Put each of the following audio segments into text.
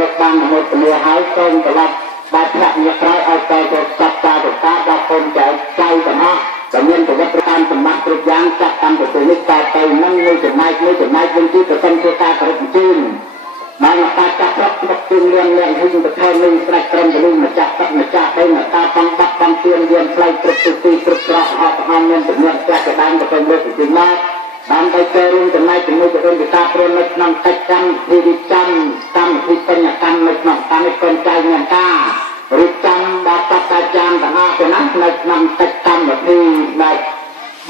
លោកបានអនុញ្ញាតឲ្យសូមត្រឡប់បែបប្រាក់ញាក្រោយឲ្យទៅจับតាទៅតាដល់កូនចៅទាំងអស់ដែលមានប្រវត្តិតាមសម្បត្តិគ្រប់យ៉ាងចាប់តាំងពីពេលនេះតទៅនឹងមួយចំណែកវិញទីប្រសិនជាការគោរពជឿនបានតាចាប់ប្រកបជឿនលឿនលឿនហិញទៅថែនឹងស្រេចត្រឹមទៅម្ចាស់ទឹកម្ចាស់ដីអ្នកតាបងបាត់បងជឿនយានផ្លូវគ្រប់ទីគ្រប់ត្រកអស់អស់មានជំនឿចាស់កដានទៅលើពីមកបានទៅចូលរួមចំណែកជាមួយទៅនឹងតាព្រមនៅក្នុងកិច្ចកម្មវិធីកម្មវិធីបញ្ញាកម្មនៅក្នុងតាមនេះកូនចៅមានការរៀបចំដល់បច្ច័យទាំងអស់ទៅណានៅក្នុងកិច្ចកម្មវិធីដែល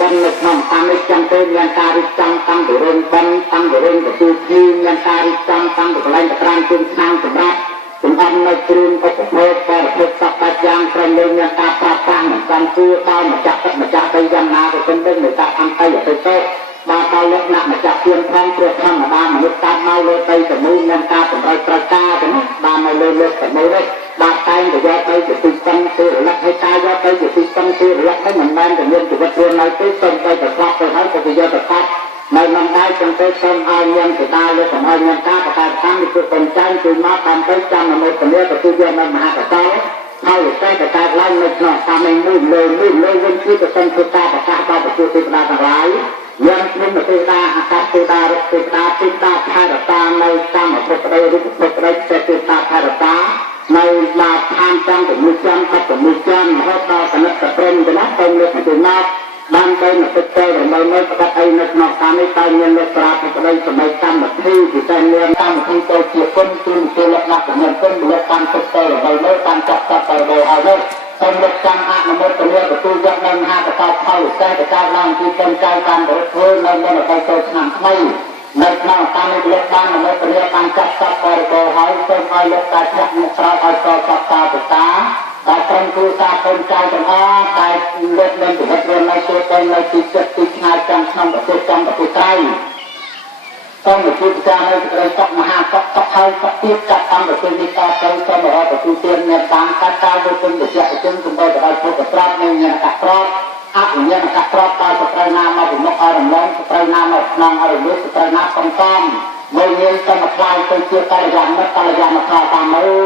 បាននៅក្នុងតាមនេះចាំទៅមានការរៀបចំតាំងពីរឿងបានតាំងពីរឿងទទួលភ្ញៀវមានការរៀបចំតាំងពីកន្លែងតក្រានជើងឆ្នាំសម្រាប់សម្អាតនៅគ្រឿងឧបភោគបរិភោគសពបាច់យ៉ាងត្រឹមលើមានការប្រើប្រាស់និងការជួយដល់ម្ចាស់ទឹកម្ចាស់ដីយ៉ាងណាទៅទៅនៅតាមអន្តរជាតិបានដល់លក្ខណៈម្ចាស់ទៀនផងព្រោះធម្មតាមនុស្សតាមមកលើដីទៅមួយមានការតម្រូវត្រូវការទៅណាបាននៅលើលើទៅមួយនេះបានតែងទៅយកទៅជាទីតាំងទៅរលឹកឲ្យការយកទៅជាទីតាំងទៅរលឹកនេះមិនមែនតែមានជីវិតរស់នៅទេសូមតែប្រកបទៅហើយក៏យកទៅកាត់នៅក្នុងដៃចឹងទៅសូមឲ្យមានសេតាលើកុំឲ្យមានការប្រកាសកម្មនេះគឺកូនចៅជួយមកតាមទៅចាំនៅមុខគ្នាទទួលយកនៅមហាកតលហើយតែកើតឡើងនៅក្នុងតាមនេះមួយលើវិញគឺប្រសិនគឺការប្រកាសដល់ប្រជាទេវតាទាំងឡាយយ៉ាងខ្ញុំទេវតាអាកាសទេវតារុក្ខទេវតាទេវតាថែរតានៅតាមអភពក្តីរូបភពក្តីទេវតាថែរតានៅឡាឋានចាំ6ចាំ16ចាំរហូតដល់កណិតព្រមទៅណាទៅលើកទៅណាបានទៅនៅទឹកទៅរំលងនៅក្បត់អីនៅក្នុងតាមនេះតែមានលោកប្រាជ្ញក្តីសម័យកម្មវិធីពិសេសមានកម្មវិធីទៅជាគុណគឺលក្ខណៈចំណេញគុណលោកតាមទឹកទៅរំលងនៅតាមចាប់ទៅដល់ហើយនោះសូមលោកចាំអនុមោទនាទទួលយកនៅមហាកតលផលវិសេសទៅកើតឡើងពីកូនចៅតាមបរិទ្ធធ្វើនៅនៅទៅឆ្នាំថ្មីនៅក្នុងតាមនេះលោកបានអនុមោទនាបានចាប់បរិបោហើយសូមឲ្យលោកតាឆ្លាក់អ្នកក្រោយឲ្យតចាប់តាទៅតាដែលត្រឹមគ្រួសារកូនចៅទាំងអស់តែលោកមានជីវិតរស់នៅចូលទៅនៅទីចិត្តទីឆ្ងាយចំក្នុងប្រទេសចំប្រទេសក្រៅសូមជួបការនៅក្តីសក់មហាសក់ហើយសក់ទៀតចាប់តាមប្រទេសនេះតទៅសូមរកទទួលទានអ្នកតាមកាត់ការដូចជំនឿជំនសម្បូរទៅដោយពុទ្ធប្រាប់នៃញាណកក្របអភិញ្ញាណកក្របតើស្ត្រីណាមកពីមុខឲ្យរំលងស្ត្រីណាមកក្នុងឲ្យរលួយស្ត្រីណាកំកំមួយយើងសូមខ្លាយទៅជាកល្យាណមិត្តកល្យាណធម៌តាមមើល